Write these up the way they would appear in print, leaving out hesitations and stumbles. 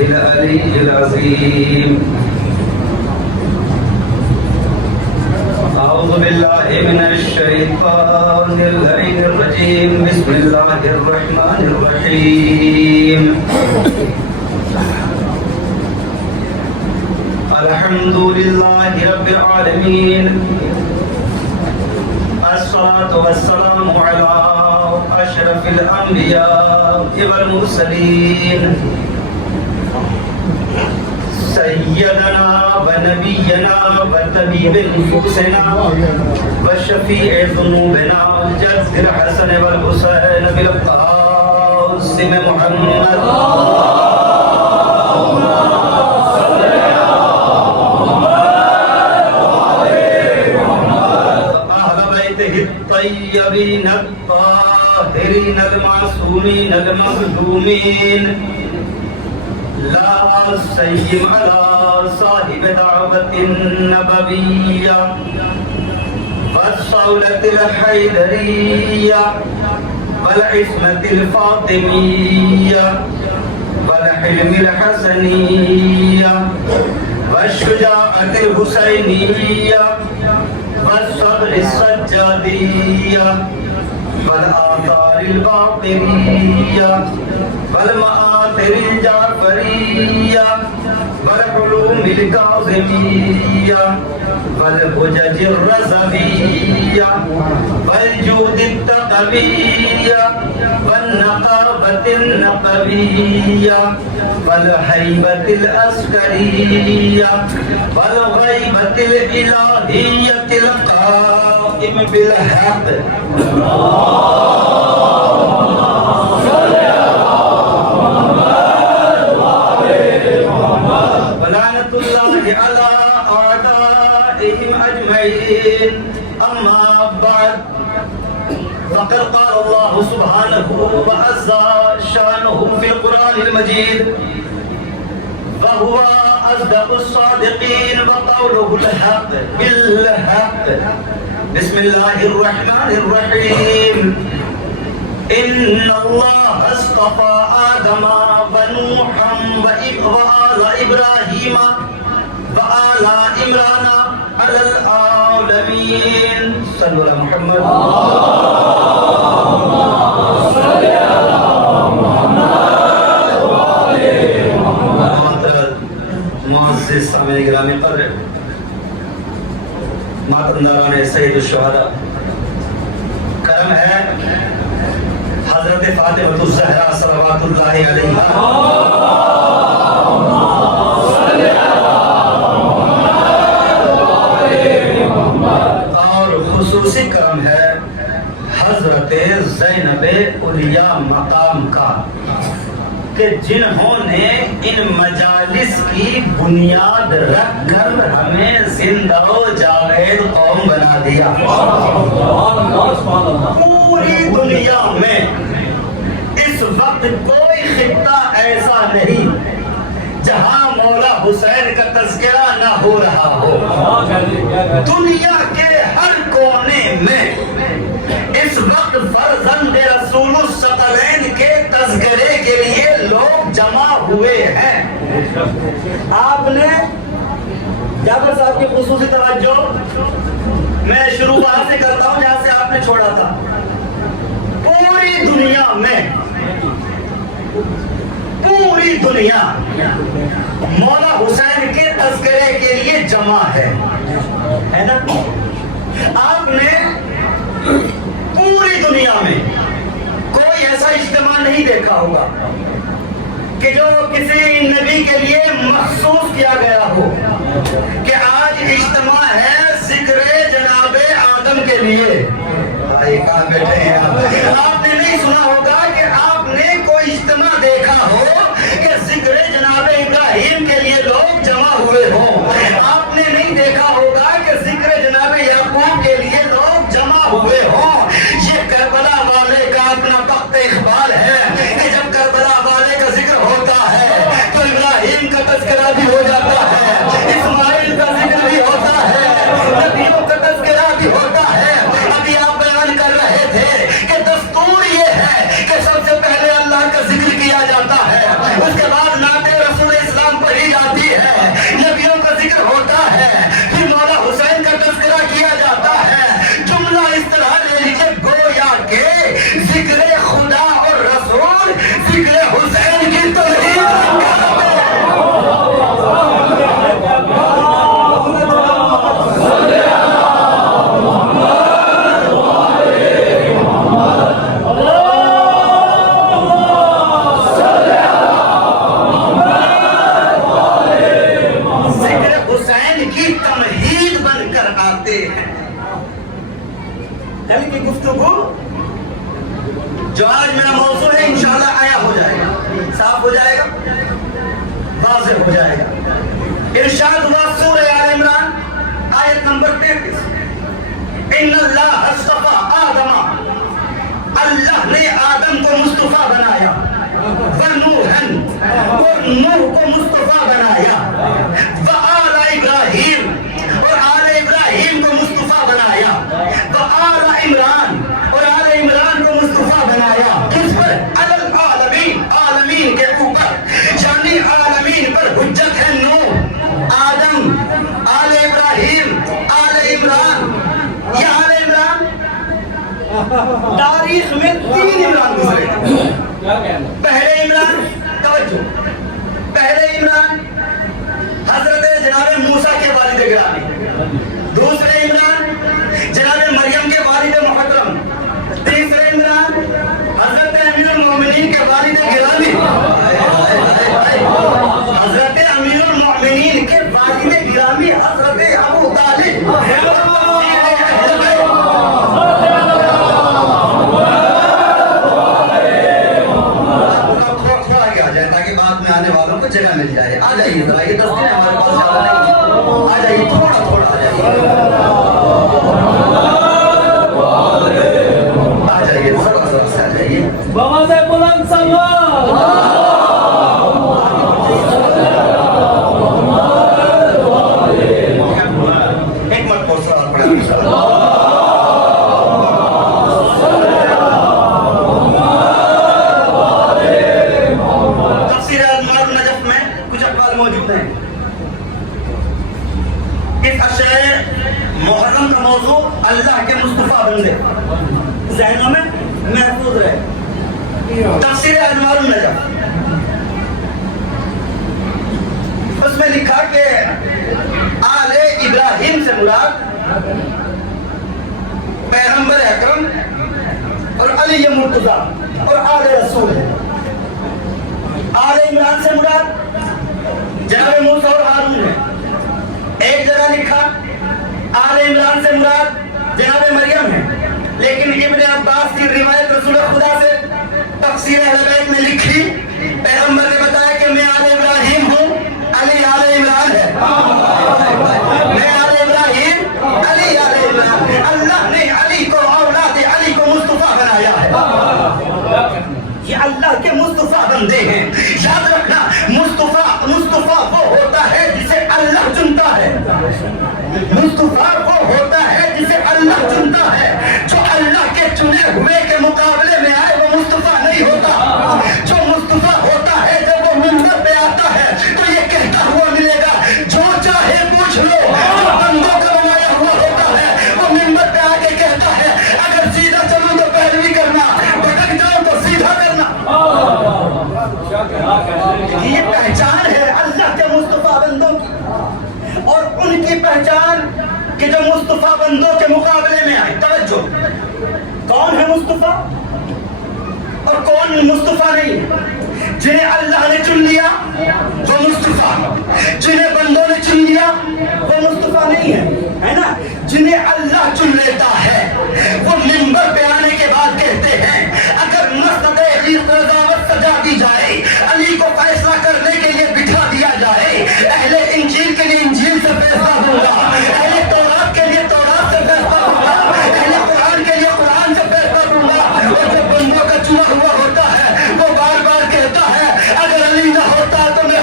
العلي العظيم. أعوذ بالله من الشيطان اللعين الرجيم. بسم الله الرحمن الرحيم. الحمد لله رب العالمين. الصلاة والسلام على أشرف الأنبياء والمرسلين سيدنا ونبينا وطبيب نفوسنا وشفيع ذنوبنا جد الحسن والحسين بالقاسم محمد وأهل بيته الطيبين الطاهرين المعصومين المخدومين. لا سيم على صاحب دعوة النبوية والصولة الحيدرية والعصمة الفاطمية والحلم الحسنية والشجاعة الحسينية والصبر السجادية والآثار الباقرية والمآثر الجعفرية والعلوم الكاظمية والحجج الرزبية والجود التقوية والنقابة النقبية والهيبة العسكرية والغيبة الإلهية القائم بالحق. ولعنة الله على أعدائهم أجمعين. أما بعد فقد قال الله سبحانه وعز شانه في القرآن المجيد وهو أصدق الصادقين وقوله الحق بالحق. بسم الله الرحمن الرحيم. إن الله اصطفى آدم ونوحا وآل إبراهيم وآل عمران على العالمين. صلوا على محمد. معزز سامعین گرامی قدر، ماتمداران سید الشہداء، کرم ہے حضرت فاطمہ الزہرا صلوات اللہ علیہا اور خصوصی کرم ہے حضرت زینب علیہ مقام کا کہ جنہوں نے ان مجالس کی بنیاد رکھ کر ہمیں زندہ و جاوید قوم بنا دیا. پوری دنیا میں اس وقت کوئی خطہ ایسا نہیں جہاں مولا حسین کا تذکرہ نہ ہو رہا ہو. دنیا کے ہر کونے میں اس وقت فرزند رسول الثقلین کے تذکرے کے لیے لوگ جمع ہوئے ہیں. آپ نے جعفر صاحب کی خصوصی توجہ میں شروعات سے کرتا ہوں جہاں سے آپ نے چھوڑا تھا. پوری دنیا مولا حسین کے تذکرے کے لیے جمع ہے نا. آپ نے پوری دنیا میں کوئی کوئی ایسا اجتماع نہیں دیکھا ہوگا کہ جو کسی نبی کے لیے مخصوص کیا گیا ہو کہ آج اجتماع ہے ذکر جناب آدم کے لیے. کہاں بیٹھے ہیں آپ نے نہیں سنا ہوگا کہ آپ نے کوئی اجتماع دیکھا ہو کہ ذکر جناب ابراہیم کے لیے لوگ جمع ہوئے ہوں. آپ نے نہیں دیکھا ہوگا کہ ذکر جناب یعقوب کے لیے لوگ جمع ہوئے ہوں. یہ کربلا والے کا اپنا وقت اقبال ہے کہ جب کربلا والے کا ذکر ہوتا ہے تو ابراہیم کا تذکرہ بھی ہو جاتا ہے, اسماعیل کا ذکر بھی ہوتا ہے, نبیوں کا تذکرہ بھی ہوتا ہے. ابھی آپ بیان کر رہے تھے کہ دستور یہ ہے کہ سب سے پہلے اللہ کا ذکر کیا جاتا ہے, اس کے بعد نعت رسول اسلام پڑھی جاتی ہے, نبیوں کا ذکر ہوتا ہے, پھر مولا حسین کا تذکرہ کیا جاتا ہے. جملہ اس طرح لے لیجیے گویا کہ ذکر خدا اور رسول ذکر حسین کی توحید. کل کی گفتگو جو آج میرا موضوع ہے انشاءاللہ آیا ہو جائے گا, صاف ہو جائے گا, واضح ہو جائے گا. ارشاد ہوا سورہ آل عمران آیت نمبر 33, ان اللہ اصطفیٰ آدم, اللہ نے آدم کو مصطفیٰ بنایا, ونوحن, اور نوح کو مصطفیٰ بنایا, وآل ابراہیم, اور آل ابراہیم کو مصطفیٰ بنایا, وآل عمران, اور آل عمران کو مصطفیٰ بنایا. کس پر؟ علی العالمین, عالمین کے اوپر, یعنی عالمین پر حجت ہے نوح, آدم, آل ابراہیم, آل عمران. یہ آل عمران تاریخ میں 3 عمران گزرے. پہلے عمران, توجہ, پہلے عمران حضرت جناب موسیٰ کے والد گرامی, دوسرے عمران جناب مریم کے والد محترم, تیسرے عمران حضرت امیر المومنین کے والد گرامی, حضرت امیر المومنین کے والد گرامی حضرت ابو طالب. تاکہ بعد میں آنے والوں کو جگہ مل جائے. آ جائیے ذرا, یہ تصویر ہمارے پاس زیادہ نہیں, آ جائیے تھوڑا تھوڑا آ جائیے, آ جائیے ذرا ذرا سے آ جائیے. بابا بلند سلام. ایک مرتبہ اور سوال پڑھا انشاءاللہ. اس اشعار محرم کا موضوع اللہ کے مصطفیٰ بندے ذہنوں میں محفوظ رہے. تفسیر انوار النجف, اس میں لکھا کہ آل ابراہیم سے مراد پیغمبر اکرم اور علی مرتضیٰ اور آل رسول ہے. آل عمران سے مراد جناب موسیٰ اور ہارون ہے. ایک جگہ لکھا آل عمران سے مراد جناب مریم ہے, لیکن ابن عباس کی روایت رسول خدا سے تفسیر اہل بیت میں لکھی, پیغمبر نے بتایا کہ میں آل ابراہیم ہوں, علی آل عمران ہے. میں آل ابراہیم, علی آل عمران. اللہ نے علی کو, اولاد علی کو مصطفیٰ بنایا ہے. یہ اللہ کے مصطفیٰ بندے ہیں. یاد رکھنا, مصطفیٰ وہ ہوتا ہے جسے اللہ چنتا ہے. مصطفیٰ وہ ہوتا ہے جسے اللہ چنتا ہے. جو اللہ کے چنے ہوئے کے مقابلے میں آئے وہ مصطفیٰ نہیں ہوتا. جو مصطفیٰ ہوتا ہے جب وہ منبر پہ آتا ہے تو یہ کہتا ہوا ملے گا, جو چاہے پوچھ لو. جو بندوں کا بنایا ہوا ہوتا ہے وہ منبر پہ آ کے کہتا ہے اگر سیدھا چلو تو پیروی کرنا, بھٹک جاؤ تو سیدھا کرنا. یہ پہچان ہے اللہ کے مصطفیٰ بندوں کی, اور ان کی پہچان کہ جو مصطفیٰ بندوں کے مقابلے میں آئے. توجہ, کون ہے مصطفیٰ اور کون مصطفیٰ نہیں؟ جنہیں اللہ نے چن لیا وہ مصطفیٰ، جنہیں بندوں نے چن لیا وہ مصطفیٰ نہیں ہے نا؟ جنہیں اللہ چن لیتا ہے وہ منبر پہ آنے کے بعد کہتے ہیں اگر مسجد قضاوت سجا دی جائے، علی کو فیصلہ کرنے کے لیے بٹھا دیا جائے، اہل انجیل کے لیے انجیل سے فیصلہ ہوگا، اہل تورات کے لیے تورات سے فیصلہ ہوگا، اہل قرآن کے لیے قرآن سے فیصلہ ہوگا۔ اور جب بندوں کا چنا ہوا ہوتا ہے وہ بار بار کہتا ہے اگر علی نہ ہوتا تو میں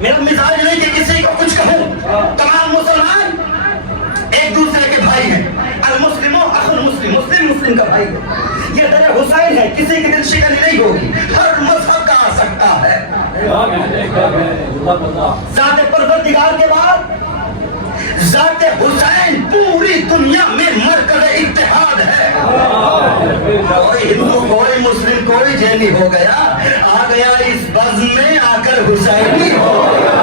میرا مزاج نہیں کہ کسی کو کچھ کہوں۔ تمام مسلمان ایک دوسرے کے بھائی ہیں، المسلم اخو المسلم، مسلم مسلم کا بھائی ہے۔ یہ در حسین ہے، کسی کی دل شکنی نہیں ہوگی، ہر مذہب کا آ سکتا ہے۔ ذات پروردگار کے بعد ذات حسین پوری دنیا میں مرکز اتحاد ہے۔ کوئی ہندو کوئی مسلم کوئی جینی ہو گیا، آ گیا اس بزم میں آ کر حسینی ہو گیا۔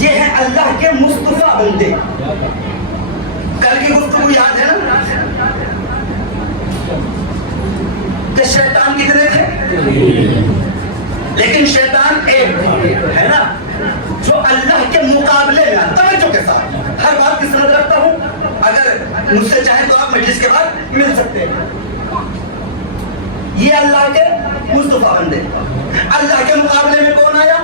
یہ ہے اللہ کے مصطفیٰ بندے۔ کل کی گفتگو یاد ہے نا کہ شیطان کتنے تھے؟ لیکن شیطان ایک ہے نا جو اللہ کے مقابلے میں توجہ کے ساتھ ہر بات کی سند رکھتا ہوں، اگر مجھ سے چاہیں تو آپ مجلس کے بعد مل سکتے ہیں۔ یہ اللہ کے مصطفیٰ بندے، اللہ کے مقابلے میں کون آیا؟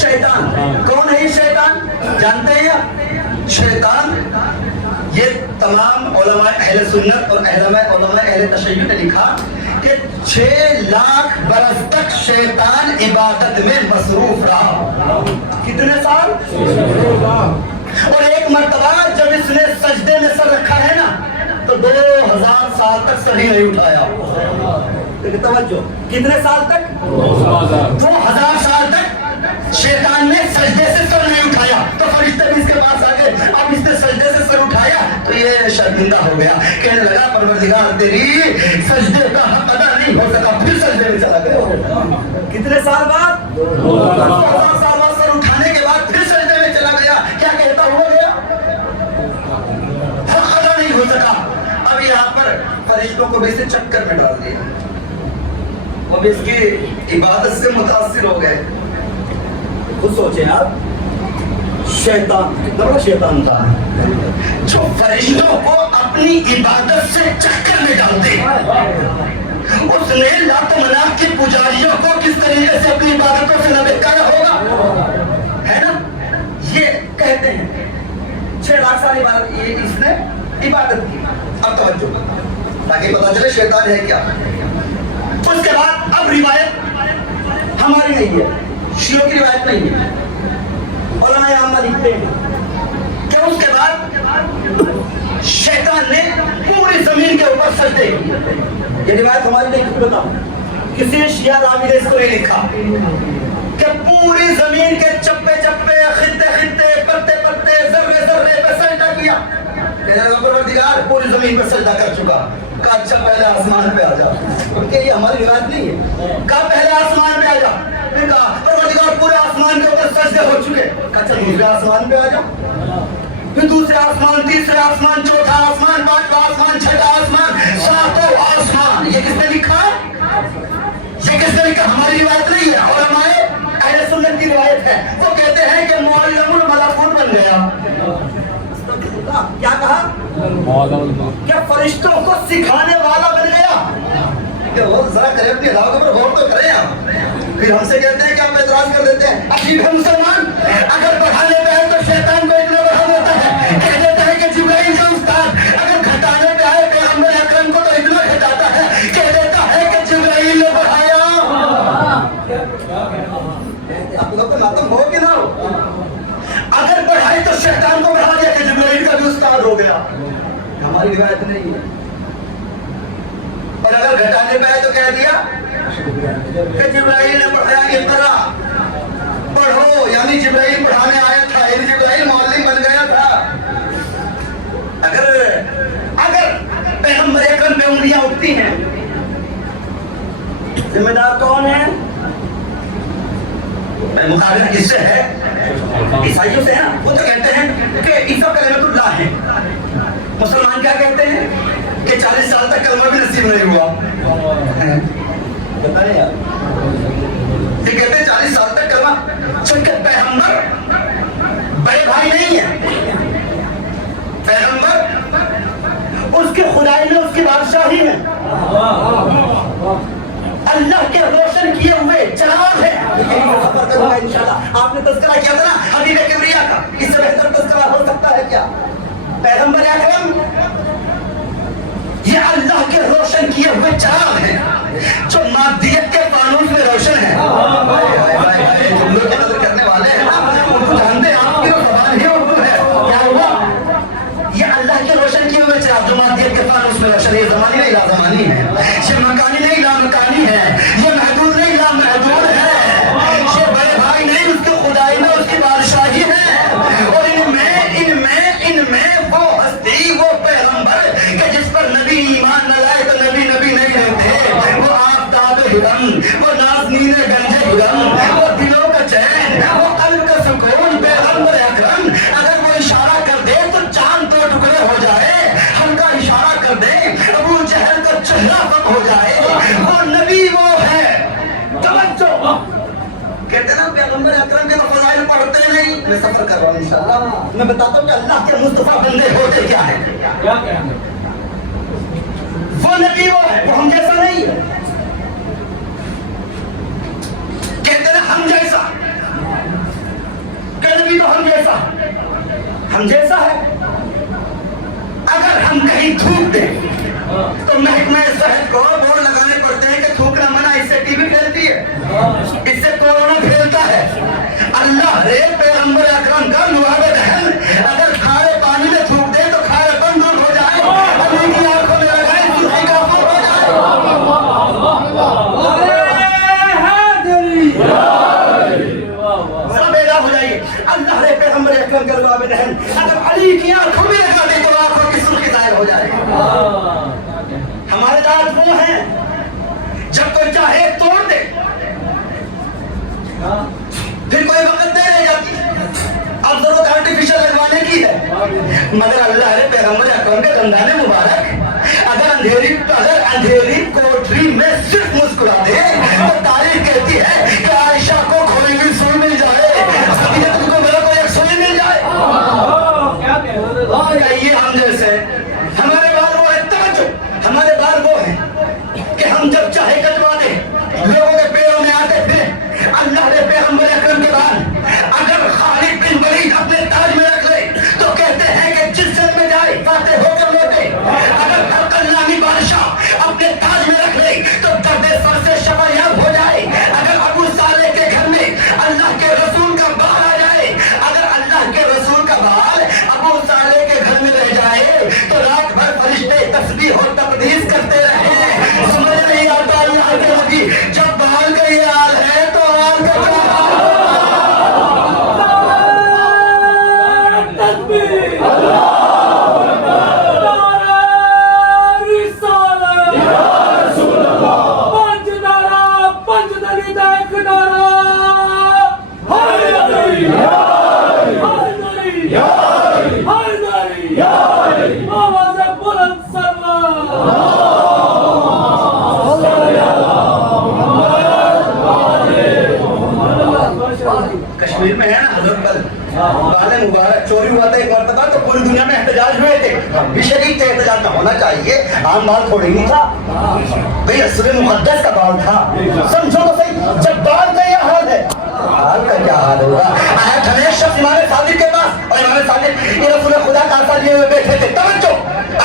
شیطان۔ کون ہے یہ شیطان؟ جانتے ہیں آپ؟ شیطان یہ تمام علماء اہل سنت اور علماء اہل تشیع نے لکھا کہ 6 لاکھ برس تک شیطان عبادت میں مصروف رہا۔ کتنے سال؟ اور ایک مرتبہ جب اس نے سجدے میں سر رکھا ہے نا تو 2000 سال تک سر ہی نہیں اٹھایا۔ توجہ، کتنے سال تک؟ 2000 سال تک شیطان نے سجدے سے سر نہیں اٹھایا۔ تو فرشتے بھی اس کے پاس آ گئے، اب اس نے سجدے سے سر اٹھایا تو یہ شرمندہ ہو گیا، کہنے لگا پروردگار تیری سجدے کا حق ادا نہیں ہو سکا، پھر سجدے میں چلا گیا۔ کتنے سال بعد؟ 2000 سال بعد سر اٹھانے کے بعد پھر سجدے میں چلا گیا۔ کیا کہتا ہوا گیا؟ حق ادا نہیں ہو سکا۔ اب یہاں پر فرشتوں کو بھی اسے چکر میں ڈال دیا، اب اس کی عبادت سے متاثر ہو گئے۔ خود سوچیں آپ، شیطان کتنا بڑا شیطان تھا جو فرشتوں کو اپنی عبادت سے چکر میں ڈال دے۔ اس نے لات و منات کے پجاریوں کو کس طریقے سے اپنی عبادتوں سے نہ بہکایا ہوگا، ہے نا؟ یہ کہتے ہیں 6 لاکھ سال عبادت، یہ اس نے عبادت کی۔ اب توجہ تاکہ پتہ چلے شیطان ہے کیا۔ اس کے بعد اب روایت ہماری نہیں ہے، شیعوں کی روایت نہیں ہے، علماء عامہ لکھتے ہیں کہ اس کے بعد شیطان نے پوری زمین کے اوپر سجدے کیے۔ یہ روایت ہماری نہیں، بتاؤ کسی شیعہ راوی نے اس کو نہیں لکھا کہ پوری زمین کے چپے چپے، خطے خطے، پتے پتے، ذرے ذرے پہ سجدہ کیا۔ کہنے لگا پروردگار پوری زمین پہ سجدہ کر چکا۔ کہا اچھا پہلے آسمان پہ آ جا، کیونکہ یہ ہماری روایت نہیں ہے۔ کہا پہلے آسمان پہ آ جا، پھر کہا پروردگار پورے آسمان کے اوپر سجدے ہو چکے۔ کہا اچھا دوسرے آسمان پہ آ جا، پھر دوسرے آسمان، تیسرے آسمان، چوتھا آسمان، پانچواں آسمان، چھٹا آسمان، ساتوں آسمان۔ یہ کس نے لکھا؟ یہ کس نے لکھا؟ ہماری روایت نہیں ہے، علماء اہل سنت کی روایت ہے۔ وہ کہتے ہیں کہ معلم الملکوت بن گیا۔ کیا کہا؟ کیا فرشتوں کو سکھانے والا بن گیا؟ کہ وہ ذرا کرے اپنی علاقے پر غور تو کریں آپ۔ پھر ہم سے کہتے ہیں کہ آپ اعتراض کر دیتے ہیں، عجیب ہے مسلمان، اگر بڑھانے پہ ہے تو شیطان کو اتنا بڑھا دیتا ہے، کہہ دیتا ہے کہ جبرائیل کا استاد، اگر گھٹانے پہ آئے پیغمبر اکرم کو تو اتنا گھٹاتا ہے، کہہ دیتا ہے کہ جبرائیل نے بڑھایا۔ آپ لوگ کو ماتم ہو کہ نہ ہو؟ اگر بڑھائی تو شیطان کو بڑھا دیا کہ جبرائیل کا بھی استاد ہو گیا۔ ہماری روایت نہیں ہے۔ اور اگر گھٹانے پہ آئے تو کہہ دیا کہ جبرائیل نے پڑھایا اقرا پڑھو، یعنی جبرائیل پڑھانے آیا تھا، یعنی جبرائیل معلم بن گیا تھا۔ اگر پیغمبر اکرم پہ انگلیاں اٹھتی ہیں، ذمہ دار کون ہے؟ مخالف کس سے ہے؟ عیسائیوں سے ہے نا۔ وہ تو کہتے ہیں کہ عیسیٰ کلمۃ اللہ ہے۔ مسلمان کیا کہتے ہیں کہ 40 سال تک کلمہ بھی نصیب نہیں ہوا۔ بتائیں یار، یہ کہتے ہیں 40 سال تک کلمہ، چونکہ پیغمبر بڑے بھائی نہیں ہے۔ پیغمبر اس کے خدائی میں اس کی بادشاہی ہے، اللہ کے روشن کیے ہوئے چراغ ہے۔ انشاءاللہ آپ نے تذکرہ کیا تھا نا حبیب کبریا کا، اس سے بہتر تذکرہ ہو سکتا ہے کیا؟ پیغمبر اکرم یہ اللہ کے روشن کیے ہوئے چراغ ہیں جو مادیت کے فانوس میں روشن ہے۔ جملوں کی قدر کرنے والے ہیں نا، ان کو جانتے ہیں، آپ کی زبان ہی اردو ہے۔ کیا ہوا؟ یہ اللہ کے روشن کیے ہوئے چراغ جو مادیت کے فانوس میں روشن ہے، یہ زمانی نہیں لازمانی ہے، یہ مکانی نہیں لامکانی ہے، یہ محدود نہیں لامحدود ہے، یہ بڑے بھائی نہیں، اس کے خدائی میں اس کی بادشاہی ہے۔ اور ان میں وہ ہستی، وہ پیغمبر کہ جس پر نبی ایمان نہ لائے تو نبی نہیں رہتے، وہ آفتاب ہرم، وہ نازنین گنج ہرم، وہ دلوں کا چین، وہ قلب کا سکون، پیغمبر اکرم اگر وہ اشارہ کر دے تو چاند 2 ٹکڑے ہو جائے، ہلکا اشارہ کر دے ابو جہل کا چہرہ کم ہو جائے، وہ نبی وہ ہے۔ توجہ، کہتے نا پیغمبر اکرم کے فضائل پڑھتے نہیں، میں سفر کر رہا ہوں انشاءاللہ، میں بتاتا ہوں کہ اللہ کے مصطفیٰ بندے ہوتے کیا ہیں۔ وہ نبی وہ ہے، وہ ہم جیسا نہیں ہے۔ کہتے ہیں ہم جیسا، کہ نبی تو ہم جیسا، ہم جیسا ہے۔ اگر ہم کہیں تھوک دیں تو محکمہ صحت کو بورڈ لگانے پڑتے ہیں کہ تھوکنا منع، اس سے ٹی بی پھیلتی ہے، اس سے کورونا پھیلتا ہے۔ اللہ رے پیغمبر اکرم کا لعاب دہن اگر کھارے پانی میں تھوک دے تو کھارے پن دور ہو جائے، ابھی کی آنکھوں میں لگائے سرخی کافور ہو جائے۔ سب بیدار ہو جائیے، اللہ رے پیغمبر اکرم کا لعاب دہن اگر علی کی آنکھوں میں لگا دے تو آنکھوں کی سرخی ظاہر ہو جائے۔ ہمارے دانت وہ ہیں جب کوئی چاہے توڑ دے، پھر کوئی وقت دے رہ جاتی ہے، اب ضرورت آرٹیفیشل لگوانے کی ہے، مگر اللہ نے پیغمبر اکرم کے دندان مبارک اگر اندھیری کوٹری میں صرف مسکرا دے تو تاریخ کہتی ہے کہ عائشہ کو کھوئی ہوئی سوئی مل جائے، صفیہ کو میرے کو ایک سوئی مل جائے۔ یہ ہم جیسے ہمارے بال وہ ہے، توجہ، ہمارے بال وہ ہیں کہ ہم جب چاہے کٹوا دیں، لوگوں کے پیروں میں آتے پھر اللہ نے پیغمبر اکرم کے بعد اگر خالد بن ولید اپنے تاج میں رکھ لے تو کہتے ہیں کہ جس جنگ میں جائے فاتح ہو کر لوٹے، اگر ہرقلانی بادشاہ اپنے تاج میں رکھ لے تو درد سر سے شفا یاب ہو جائے، اگر ابو صالح کے گھر میں اللہ کے رسول کا بال آ جائے، اگر اللہ کے رسول کا بال ابو صالح کے گھر میں رہ جائے تو رات بھر فرشتے تسبیح اور تقدیس کرتے رہے۔ سمجھ نہیں آتا اللہ کے نبی، جب بال کا یہ حال ہے تو آل کا کیا حال؟ کشمیر میں ہے نا حضرت بل بال مبارک چوری ہوا تھا ایک مرتبہ تو پوری دنیا میں احتجاج ہوئے تھے، بھی شریک تھے، احتجاج میں ہونا چاہیے، عام بال تھوڑی نہیں تھا بھئی، رسول مقدس کا بال تھا۔ سمجھو تو صحیح، جب بال کا یہ حال ہے، حال کا کیا حال ہوگا؟ آیا دھنیش شخص امام صادق کے پاس، اور امام صادق یہ رسول خدا کا عصا لیے ہوئے بیٹھے تھے، توجہ،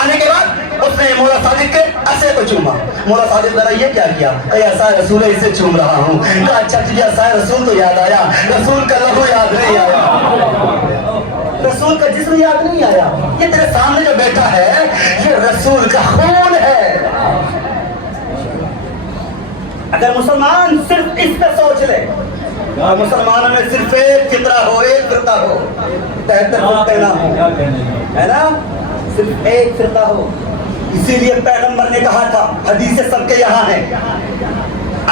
آنے کے بعد اس نے مولا صادق کے عصے کو چوما۔ مولا صادق ذرا یہ کیا کیا؟ اے عصا رسول ہے، اسے چوم رہا ہوں۔ کہا اچھا تجھے عصا رسول تو یاد آیا، رسول کا لہو یاد نہیں آیا، رسول کا جسم یاد نہیں آیا۔ یہ تیرے سامنے جو بیٹھا ہے یہ رسول کا خون ہے۔ اگر مسلمان صرف اس پہ سوچ لے اور مسلمانوں میں صرف ایک فطرہ ہو، ایک فرقہ ہو، 73 فرقے نہ ہو، ہے نا، صرف ایک فرقہ ہو. اسی لیے پیغمبر نے کہا تھا، حدیث سب کے یہاں ہے،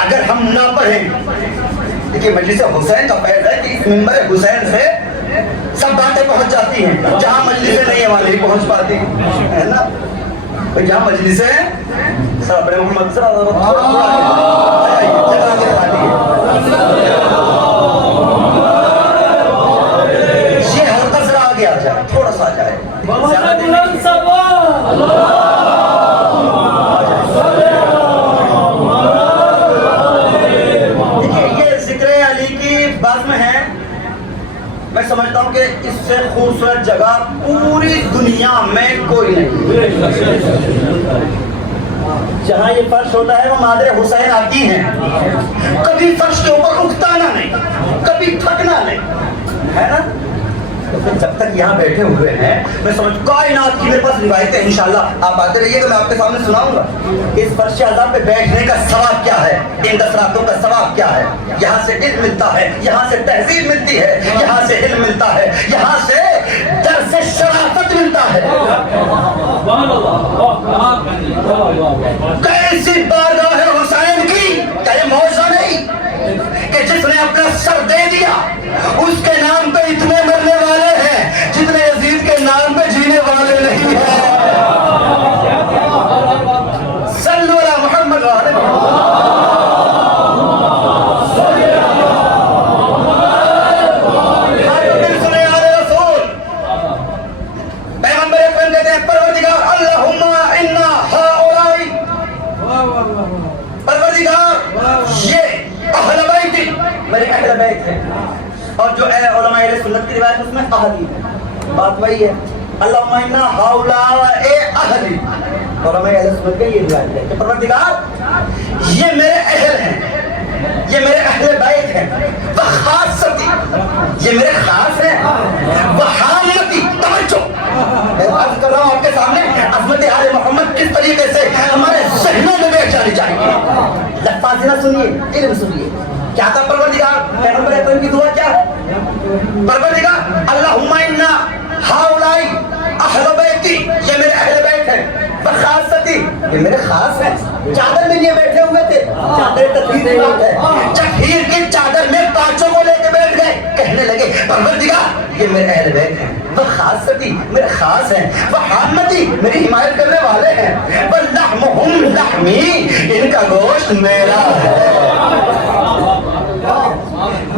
اگر ہم نہ پڑھیں، دیکھیے مجلس حسین کا فیض ہے کہ اس منبر حسین سے سب باتیں پہنچ جاتی ہیں، جہاں مجلسیں نہیں ہیں وہاں نہیں پہنچ پاتی، ہے نا. جہاں مجلسیں ہیں سب اپنے محمد صلی اللہ علیہ یہ ہلکا ذرا آگے آ جائے، تھوڑا سا آ جائے. محمد بلند سوال. دیکھیے یہ ذکر علی کی بات میں ہے، میں سمجھتا ہوں کہ اس سے خوبصورت جگہ پوری دنیا میں کوئی نہیں. جہاں یہ فرش ہوتا ہے وہ مادر حسین آتی ہیں، کبھی فرش کے اوپر اکتانا نہیں، کبھی تھکنا نہیں، ہے نا. تو پھر جب تک یہاں بیٹھے ہوئے ہیں، میں سمجھ کائنات کی میرے پاس روایتیں انشاءاللہ آپ آتے رہیے گا، میں آپ کے سامنے سناؤں گا اس فرش عذاب پہ بیٹھنے کا ثواب کیا ہے، ان دسراتوں کا ثواب کیا ہے. یہاں سے علم ملتا ہے، یہاں سے تہذیب ملتی ہے، یہاں سے علم ملتا ہے، یہاں سے درس شرافت ملتا ہے. کیسی بارگاہ ہے حسین کی، کیا یہ معجزہ نہیں کہ جس نے اپنا سر دے دیا اس کے نام پہ اتنے مرنے والے ہیں جتنے یزید کے نام پہ جینے والے نہیں ہیں. صلو علی محمد وعلی پیغمبر اکرم کہتے ہیں پروردگار اللہم انا ہؤلاء، پروردگار یہ اہل بیت میرے اہل بیت ہیں. اور جو علماء اہل سنت کی روایت اس میں اہلی بات وہی ہے، اللہم انا ہؤلاء اہلی. علماء اہل سنت کی یہ روایت ہے کہ پروردگار یہ میرے اہل ہیں، یہ میرے اہل بیت ہیں، وخاصتی یہ میرے خاص ہیں، وحامتی توجہ میں عرض کر رہا ہوں آپ کے سامنے عظمت آل محمد کس طریقے سے ہمارے ذہنوں میں بیٹھ جانی چاہیے. لفظ نہ سنیے، علم سنیے. کیا تھا پروردگار پیغمبر اکرم کی دعا کیا ہے؟ پروردگار اللہم انا ہؤلاء اہل بیتی، یہ میرے اہل بیت ہیں، بخاصتی یہ میرے خاص ہیں. چادر میں یہ بیٹھے ہوئے تھے، چادر تطہیر کی بات ہے، تطہیر کی چادر میں پانچوں کو لے کے بیٹھ گئے، کہنے لگے پروردگار یہ میرے اہل بیت ہیں، بخاصتی میرے خاص ہیں، وحامتی میری حمایت کرنے والے ہیں، ولحمہم لحمی ان کا گوشت میرا ہے،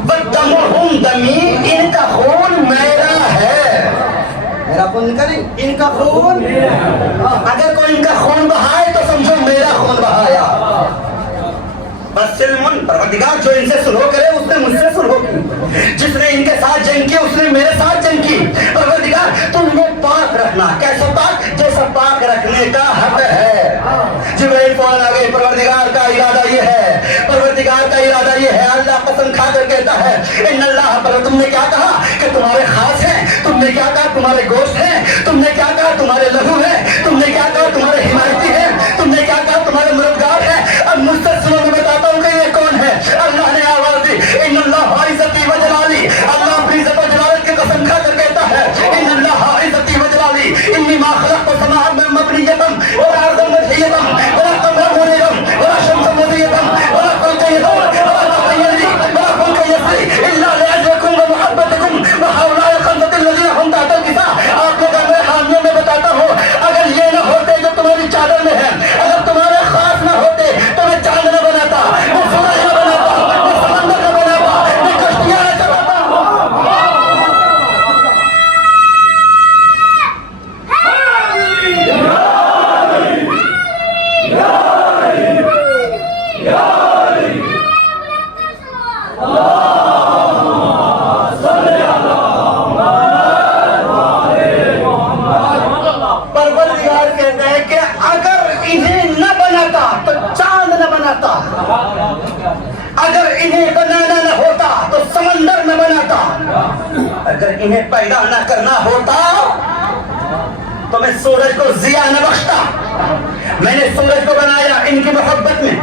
ودمہم دمی ان کا خون میرا ہے. میرا خون ان کا نہیں، ان کا خون. اگر کوئی ان کا خون بہائے تو سمجھو میرا خون بہایا. بس سلمن پروردگار جو ان سے سلو کرے اس نے مجھ سے سلو کی، جس نے ان کے ساتھ جنگ کی اس نے میرے ساتھ جنگ کی. پروردگار تم نے پاک رکھنا، کیسا پاک جیسا پاک رکھنے کا حق ہے. جبرائیل فوراً آ گئے، پروردگار کا ارادہ یہ ہے، پروردگار کا ارادہ یہ ہے. اللہ قسم کھا کر کہتا ہے ان اللہ پر، تم نے کیا کہا کہ تمہارے خاص ہیں، تم نے کیا کہا تمہارے گوشت ہیں، تم نے کیا کہا تمہارے لہو ہیں، تم نے کیا کہا تمہارے حمایتی ہیں، تم نے کیا کہا تمہارے مددگار ہیں. اب مجھ سے سنو میں بتاتا ہوں کہ یہ کون ہے. اللہ نے آواز دی ان اللہ عزتی و جلالی، اللہ اپنی عزت و جلالت کی قسم کھا کر کہتا ہے ان اللہ عزتی و جلالی انی ما خلقت السماء مبنیۃ والارض مدحیۃ ولا قمر منیرۃ ولا شمس مضیۃ ولا قمر ولا تحیلی ولا قمر یسری الا لاجلکم ومحبتکم وهؤلاء الخلق الذین هم تحت الكساء. آپ لوگ میں حامیوں میں بتاتا ہوں اگر یہ نہ ہوتے جو تمہاری چادر میں ہے، اگر تمہارے خاص نہ ہوتے تو میں چاند نہ بناتا، میں سورج نہ بناتا، میں سمندر نہ بناتا، میں کشتیاں نہ چلاتا. پروردگار کہتا ہے کہ اگر انہیں نہ بناتا تو چاند نہ بناتا، اگر انہیں بنانا نہ ہوتا تو سمندر نہ بناتا، اگر انہیں پیدا نہ کرنا ہوتا تو میں سورج کو ضیاء نہ بخشتا. میں نے سورج کو بنایا ان کی محبت میں،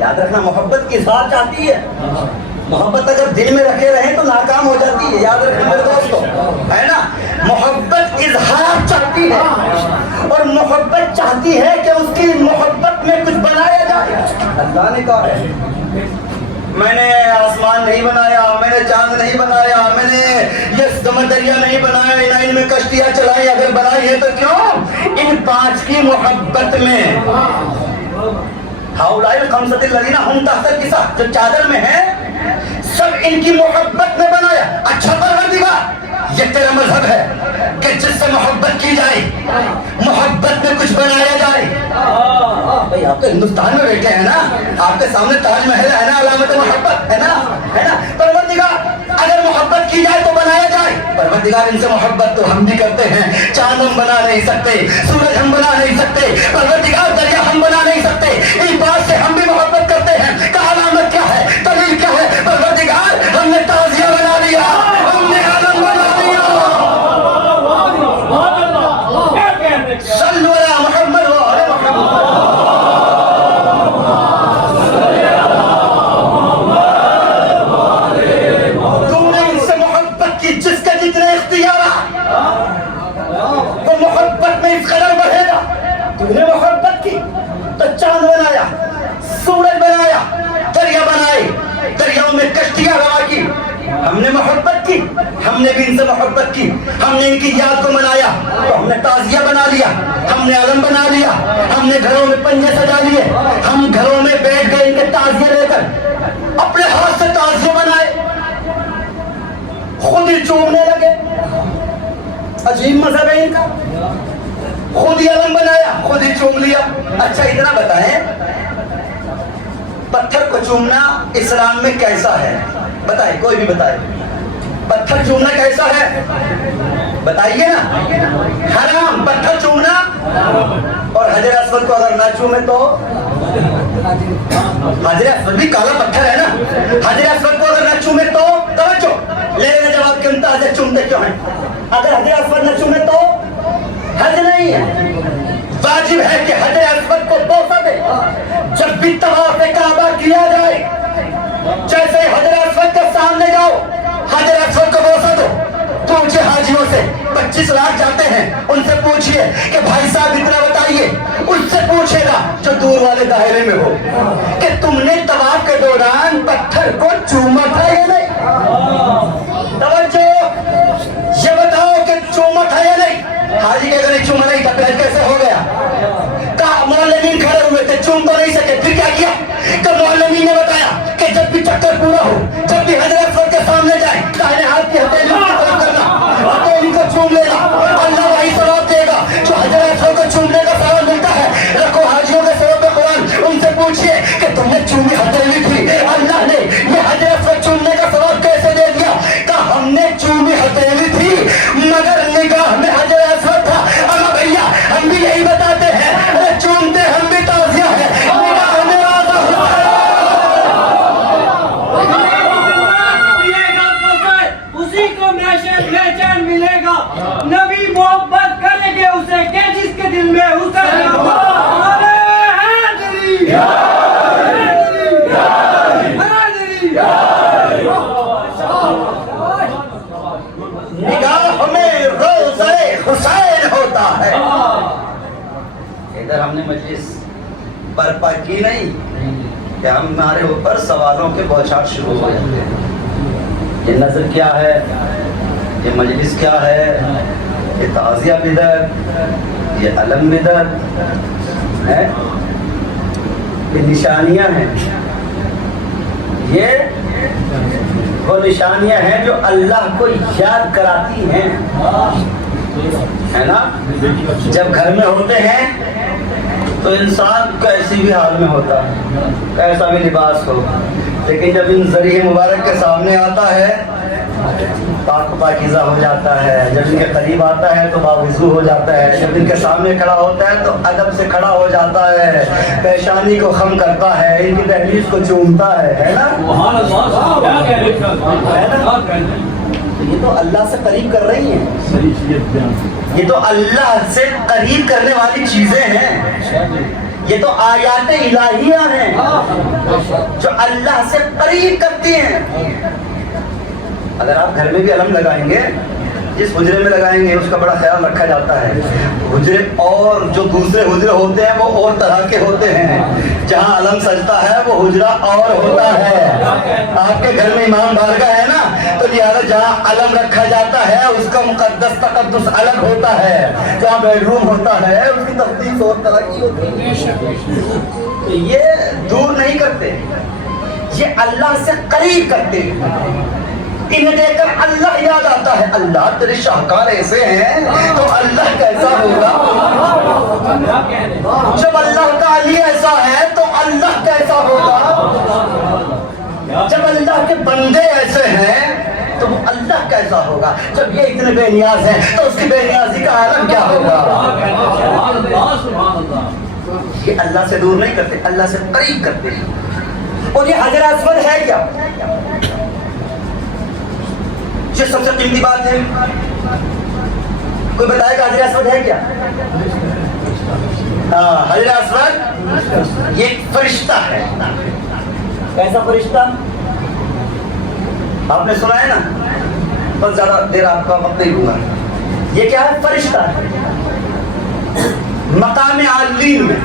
یاد رکھنا محبت کی اظہار چاہتی ہے. محبت اگر دل میں رکھے رہیں تو ناکام ہو جاتی ہے. یاد رکھنا میرے دوستو, ہے نا, محبت اظہار چاہتی ہے اور محبت چاہتی ہے کہ اس کی محبت میں کچھ بنایا جائے. اللہ نے کہا ہے میں نے آسمان نہیں بنایا, میں نے چاند نہیں بنایا, میں نے یہ سمندریا نہیں بنایا, نہ ان میں کشتیاں چلائی. اگر بنائی ہے تو کیوں؟ ان 5 کی محبت میں. ہاؤلائی الخمسۃ الذین هم تحت الکساء, جو چادر میں ہیں سب ان کی محبت میں بنایا. اچھا پروردگار, یہ تیرا مذہب ہے کہ جس سے محبت کی جائے, محبت میں کچھ بنایا جائے. بھائی آپ تو ہندوستان میں بیٹھے ہیں نا, آپ کے سامنے تاج محل ہے نا, علامت محبت ہے نا, ہے نا. پروردگار اگر محبت کی جائے تو بنایا جائے. پروردگار ان سے محبت تو ہم بھی کرتے ہیں. چاند ہم بنا نہیں سکتے, سورج ہم بنا نہیں سکتے, پروردگار دریا ہم بنا نہیں سکتے. ان بات سے ہم بھی محبت کرتے ہیں. کا علامت کیا ہے, دلیل کیا ہے؟ پروردگار ہم نے تعزیہ بنا لیا, ہم نے عالم بنا لیا. صلوا علی محمد و علی محمد. تم نے ان سے محبت کی, جس کا جتنا اختیار وہ محبت میں اس قدر بڑھے گا. تم نے محبت کی تو چاند بنایا, سورج بنایا, دریا بنائے, دریاؤں میں کشتیاں روا کی. ہم نے محبت کی, ہم نے بھی ان سے محبت کی. ہم نے ان کی یاد کو منایا تو ہم نے تعزیہ بنا لیا, ہم نے علم بنا لیا, ہم نے گھروں میں پنجے سجا لیے, ہم گھروں میں بیٹھ گئے ان کے تعزیہ لے کر, اپنے ہاتھ سے تعزیہ بنائے, خود ہی چومنے لگے. عجیب مذہب ہے ان کا, خود ہی علم بنایا, خود ہی چوم لیا. اچھا اتنا بتائیں, پتھر کو چومنا اسلام میں کیسا ہے؟ بتائیں, کوئی بھی بتائے. پتھر چومنا کیسا ہے بتائیے نا. حرام پتھر چومنا. اور حجر اسود کو اگر نہ چومے تو, حجر اسود بھی کالا پتھر ہے نا, حجر اسود کو اگر نہ چومے تو, توجہ لے لینا جواب, کیوں حجر چومتے کیوں ہیں؟ اگر حجر اسود نہ چومے تو حج نہیں ہے. واجب ہے کہ حجر اسود کو بوسہ دے جب بھی طواف کعبہ کیا جائے. جیسے حجر اسود کے سامنے جاؤ, حجر اسود کو بوسہ دو. پوچھے حاجیوں سے, 25 لاکھ جاتے ہیں, ان سے پوچھئے کہ بھائی صاحب اتنا بتائیے. اس سے پوچھے گا جو دور والے دائرے میں ہو کہ تم نے طواف کے دوران پتھر کو چوما تھا یا نہیں. توجہ, یہ بتاؤ کہ چوما تھا یا نہیں. حاجی کہ اگر نہیں چوما نہیں تھا پھر کیسے ہو گیا؟ کہا معلمین کھڑے ہوئے تھے, چوم تو نہیں سکے. پھر کیا کیا کہ معلمین نے بتایا کہ جب بھی چکر پورا ہو, جب بھی حضرت اسود کے سامنے جائے, دائیں ہاتھ کی ہتھیلی کی طرف کرنا, ہتھیلی کو چوم لینا. اللہ وہی ثواب دے گا جو حضرت اسود کو چومنے کا ثواب ملتا ہے. رکھو حاجیوں کے ثواب قرآن, ان سے پوچھئے کہ تم نے چومی ہتھیلی تھی, اللہ نے یہ حضرت اسود چومنے کا ثواب کیسے دے دیا؟ کہ ہم نے چومی ہتھیلی تھی مگر نگاہ میں حضرت اسود تھا. اما بھیا ہم بھی یہی بتاتے ہیں, چومتے ہم بھی تعزیہ ہے, نگاہ میں آتا ہوتا ہے. اسی کو میچن ملے گا. نبی محبت کریں گے اسے کہ جس کے دل میں حسن ہو. نگاہ میں روزہ حسین ہوتا ہے. ادھر ہم نے مجلس برپا کی نہیں کہ ہمارے اوپر سوالوں کے بوچھار شروع ہو جاتے ہیں. یہ نظر کیا ہے, یہ مجلس کیا ہے, یہ تعزیہ بدعت, یہ علم بدعت ہے, یہ نشانیاں ہیں. یہ وہ نشانیاں ہیں جو اللہ کو یاد کراتی ہیں, ہے نا. جب گھر میں ہوتے ہیں تو انسان کیسی بھی حال میں ہوتا ہے, کیسا بھی لباس ہو, لیکن جب ان ذریعے مبارک کے سامنے آتا ہے پاک پاکیزہ ہو جاتا ہے. جب ان کے قریب آتا ہے تو باوضو ہو جاتا ہے. جب ان کے سامنے کھڑا ہوتا ہے تو ادب سے کھڑا ہو جاتا ہے, پیشانی کو خم کرتا ہے, ان کی دہلیز کو چومتا ہے نا. یہ تو اللہ سے قریب کر رہی ہیں, یہ تو اللہ سے قریب کرنے والی چیزیں ہیں. یہ تو آیات الہیہ ہیں جو اللہ سے قریب کرتی ہیں. اگر آپ گھر میں بھی علم لگائیں گے, جس حجرے میں لگائیں گے اس کا بڑا خیال رکھا جاتا ہے. حجرے اور جو دوسرے حجرے ہوتے ہیں وہ اور طرح کے ہوتے ہیں. جہاں علم سجتا ہے وہ حجرہ اور ہوتا ہے. آپ کے گھر میں امام بارگاہ ہے نا, تو لہٰذا جہاں علم رکھا جاتا ہے اس کا مقدس تقدس الگ ہوتا ہے. جہاں بیڈ روم ہوتا ہے اس کی تقدیس اور طرح کی ہوتی ہے. یہ دور نہیں کرتے, یہ اللہ سے قریب کرتے ہیں. انہیں دیکھ کر اللہ یاد آتا ہے. اللہ تیرے شاہکار ایسے ہیں تو اللہ کیسا ہوگا. جب اللہ کا علی ایسا ہے تو اللہ کیسا ہوگا. جب اللہ کے بندے ایسے ہیں تو وہ اللہ کیسا ہوگا. جب یہ اتنے بے نیاز ہیں تو اس کی بے نیازی کا عالم کیا ہوگا. یہ اللہ سے دور نہیں کرتے, اللہ سے قریب کرتے ہیں. اور یہ حجر اسود ہے کیا؟ یہ سب سے قیمتی بات ہے. کوئی بتائے گا حجر اسود ہے کیا؟ حجر اسود یہ ایک فرشتہ ہے. کیسا فرشتہ؟ آپ نے سنا ہے نا, بس زیادہ دیر آپ کا وقت نہیں لوں گا. یہ کیا ہے؟ فرشتہ ہے. مقام عالین میں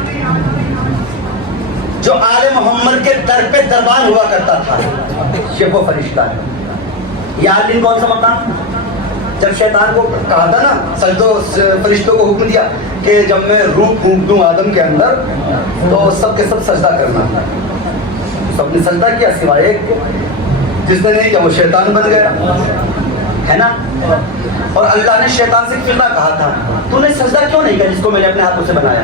جو آل محمد کے در پہ دربان ہوا کرتا تھا, یہ وہ فرشتہ ہے. یہ عالین کون سا مقام؟ جب شیطان کو کہا تھا نا, سجدوں فرشتوں کو حکم دیا کہ جب میں روح پھونک دوں آدم کے اندر تو سب کے سب سجدہ کرنا. سب نے سجدہ کیا سوائے ایک کو. جس نے نہیں کیا وہ شیطان بن گیا, ہے نا. اور اللہ نے شیطان سے کتنا کہا تھا, تو نے سجدہ کیوں نہیں کیا جس کو میں نے اپنے ہاتھوں سے بنایا.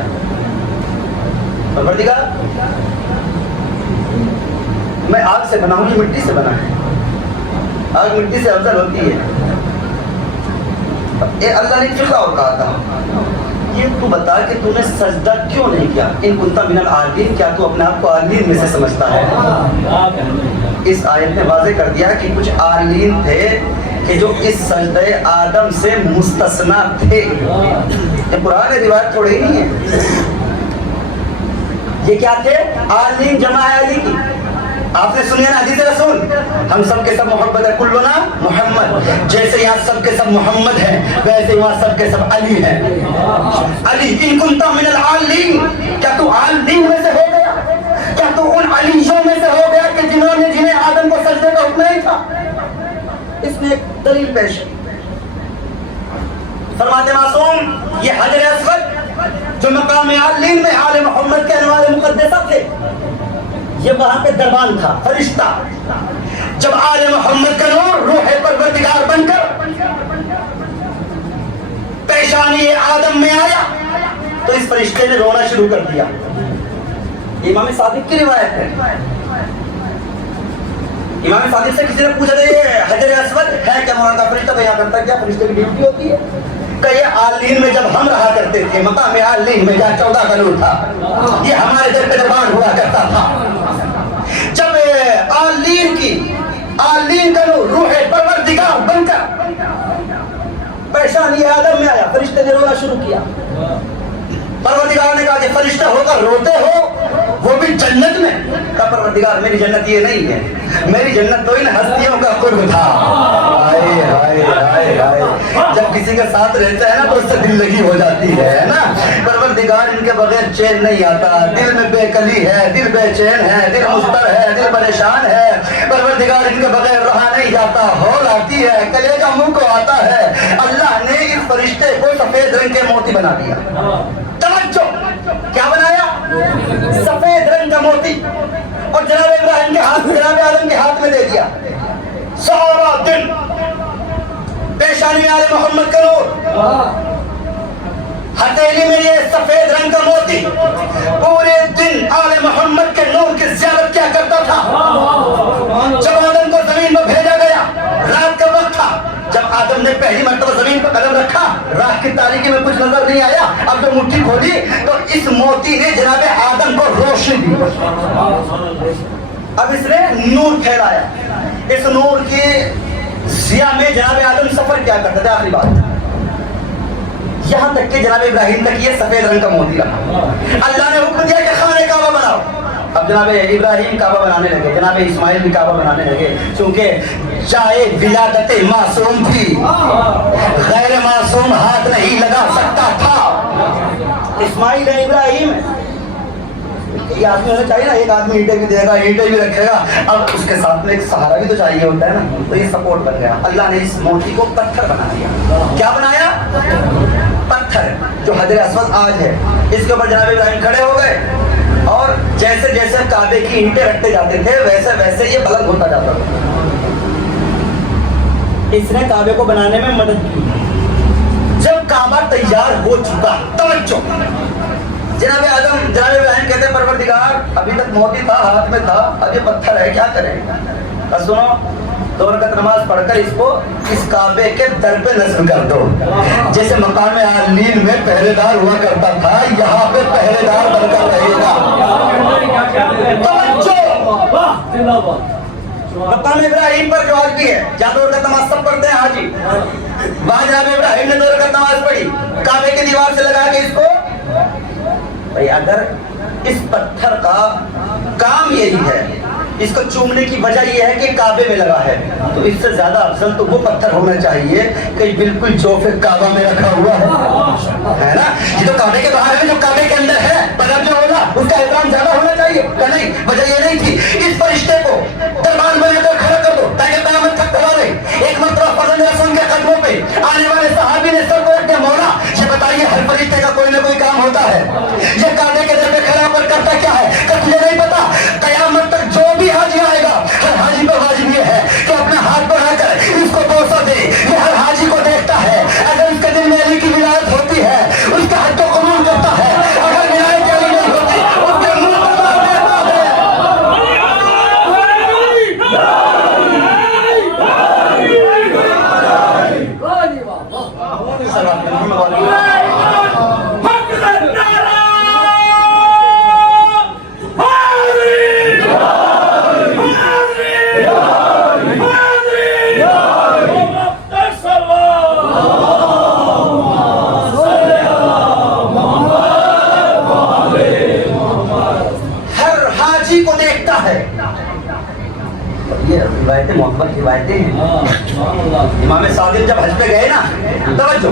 پروردگار میں آگ سے بنا ہوں, یہ مٹی سے بنا ہے. آگ مٹی سے افضل ہوتی ہے. اللہ نے پھر اور کہا تھا, یہ تو بتا کہ تو نے سجدہ کیوں نہیں کیا. ان کنت من العالین, کیا تو اپنے آپ کو عالین میں سے سمجھتا ہے. اس آیت نے واضح کر دیا کہ کچھ عالین تھے کہ جو اس سجدہ آدم سے مستثنا تھے. یہ قرآن روایت تھوڑی نہیں ہے. یہ کیا تھے؟ عالین جمع ہے علی کی. آپ نے سنیا نا حدیث رسول, ہم سب کے سب محبت ہے, کلنا محمد. جیسے یہاں سب کے سب محمد ہیں ویسے وہاں سب کے سب علی ہیں. علی ان کنت من العالین, کیا تو عالین میں سے ہو گیا, کیا تو ان علیوں میں سے ہو گیا کہ جنہیں آدم کو سجدے کا حکم نہیں تھا. اس میں ایک دلیل پیش کی. فرماتے معصوم, یہ حجر اسود جو مقام عالین میں آل محمد کے انوار مقدسہ تھے, یہ وہاں پہ دربان تھا, فرشتہ. جب آل محمد کا نور روح پروردگار بن کر پیشانی آدم میں آیا تو اس فرشتے نے رونا شروع کر دیا. امام صادق کی روایت ہے. امام صادق سے کسی نے پوچھا تھا یہ حجر اسود ہے کیا مولانا فرشتہ بیان کرتا ہے, کیا فرشتے کی ڈیوٹی ہوتی ہے؟ کہ یہ عالین میں جب ہم رہا کرتے تھے, مقام عالین میں جہاں 14 کا نور تھا, یہ ہمارے در پہ دربان ہوا کرتا تھا. جب عالین کا نور روح پروردگار بن کر پیشانی آدم میں آیا, فرشتے نے رونا شروع کیا. پروردگار نے کہا کہ فرشتہ ہو کر روتے ہو, وہ بھی جنت میں. کہا پروردگار میری جنت یہ نہیں ہے, میری جنت تو ان ہستیوں کا قرب تھا. ہائے ہائے ہائے ہائے, جب کسی کے ساتھ رہتا ہے نا تو اس سے دل لگی ہو جاتی ہے نا. پروردگار ان کے بغیر چین نہیں آتا, دل میں بے کلی ہے, دل بے چین ہے, دل مضطر ہے, دل پریشان ہے. پروردگار ان کے بغیر رہا نہیں جاتا, ہول آتی ہے, کلیجہ منہ کو آتا ہے. اللہ نے اس فرشتے کو سفید رنگ کے موتی بنا دیا. توجہ, کیا بنایا؟ سفید رنگ کا موتی. اور جناب ابراہیم کے ہاتھ, جناب آدم کے ہاتھ میں دے دیا. سارا دن پیشانی آل محمد کا نور, ہتھیلی میں یہ سفید رنگ کا موتی, پورے دن آل محمد کے نور کی زیارت کیا کرتا تھا. جب آدم کو زمین پر بھیجا گیا, رات کا وقت تھا, جب آدم نے پہلی مرتبہ زمین پر قدم رکھا, رات کی تاریکی میں کچھ نظر نہیں آیا. اب جب مٹھی کھولی تو اس موتی نے جناب آدم کو روشنی دی. اب اس نے نور پھیلایا. اس نور کی ضیاء میں جناب آدم سفر کیا کرتا تھا. آخری بات, یہاں تک کہ جناب ابراہیم تک یہ سفید رنگ کا موتی رہا. اللہ نے حکم دیا کہ خانہ کعبہ بناؤ. اب جناب ابراہیم کعبہ بنانے لگے, جناب اسماعیل بھی کعبہ بنانے لگے, چونکہ چاہے ولادت معصوم تھی, غیر معصوم ہاتھ نہیں لگا سکتا تھا. اسماعیل ہے, ابراہیم یہ آدمی ہونا چاہیے نا, ایک آدمی اینٹیں بھی دے گا, اینٹیں بھی رکھے گا, اب اس کے ساتھ میں ایک سہارا بھی تو چاہیے ہوتا ہے نا, تو یہ سپورٹ بن گیا. اللہ نے اس موتی کو پتھر بنا دیا. کیا بنایا؟ پتھر, جو حجر اسود آج ہے. اس کے اوپر جناب ابراہیم کھڑے ہو گئے, اور جیسے جیسے کعبے کی اینٹیں رکھتے جاتے تھے ویسے ویسے یہ بلند ہوتا جاتا تھا. اس نے کعبے کو بنانے میں مدد کی. جب کعبہ تیار ہو چکا, توجہ, جناب ابراہیم کہتے ہیں پروردگار ابھی تک موتی تھا, ہاتھ میں تھا, اب یہ پتھر ہے, کیا کریں؟ سنو, 2 رکعت نماز پڑھ کر اس کو اس کعبے کے در پہ نصب کر دو. جیسے مقام عالین میں پہرے دار ہوا کرتا تھا, یہاں پہ پہرے دار بن کر رہے گا. مقام ابراہیم پر جو آج بھی ہے, جہاں 2 رکعت نماز سب پڑھتے ہیں حاجی, وہاں جناب ابراہیم نے 2 رکعت نماز پڑھی, کعبے کی دیوار سے لگا کے اس کو. بھائی اگر اس پتھر کا کام یہی ہے, اس کو چومنے کی وجہ یہ ہے کہ کعبے میں لگا ہے, تو اس سے زیادہ افضل تو وہ پتھر ہونا چاہیے کہ بالکل جوف کعبہ میں رکھا ہوا ہے نا. یہ تو کعبے کے باہر ہے, جو کعبے کے اندر ہے پتھر جو ہوگا اس کا احترام زیادہ ہونا چاہیے. کہ نہیں, وجہ یہ نہیں تھی. اس فرشتے کو دربار میں لے کر کھڑا کر دو تاکہ قیامت تک کھڑا رہے. ایک مرتبہ فرزند رسول کے قدموں پہ آنے والے صحابی نے سر کو رکھ کے, مولا یہ بتائیے ہر فرشتے کا کوئی نہ کوئی کام ہوتا ہے, یہ کعبے کے در پہ کھڑا پر کرتا کیا ہے؟ کہ تجھے نہیں پتا قیامت تک جو بھی حاجی آئے گا, ہر حاجی پر واجب یہ ہے کہ اپنا ہاتھ بڑھا کر اس کو بوسہ دے. یہ ہر حاجی کو دیکھتا ہے, اگر اس کے دل میں علی کی ولایت ہوتی ہے اس کا حق کو قبول کرتا ہے, اگر ولایت علی نہیں ہوتی اس کے منہ پر مار دیتا ہے. روایتیں محبت روایتیں ہیں. امام صادق جب حج پہ گئے نا, توجہ,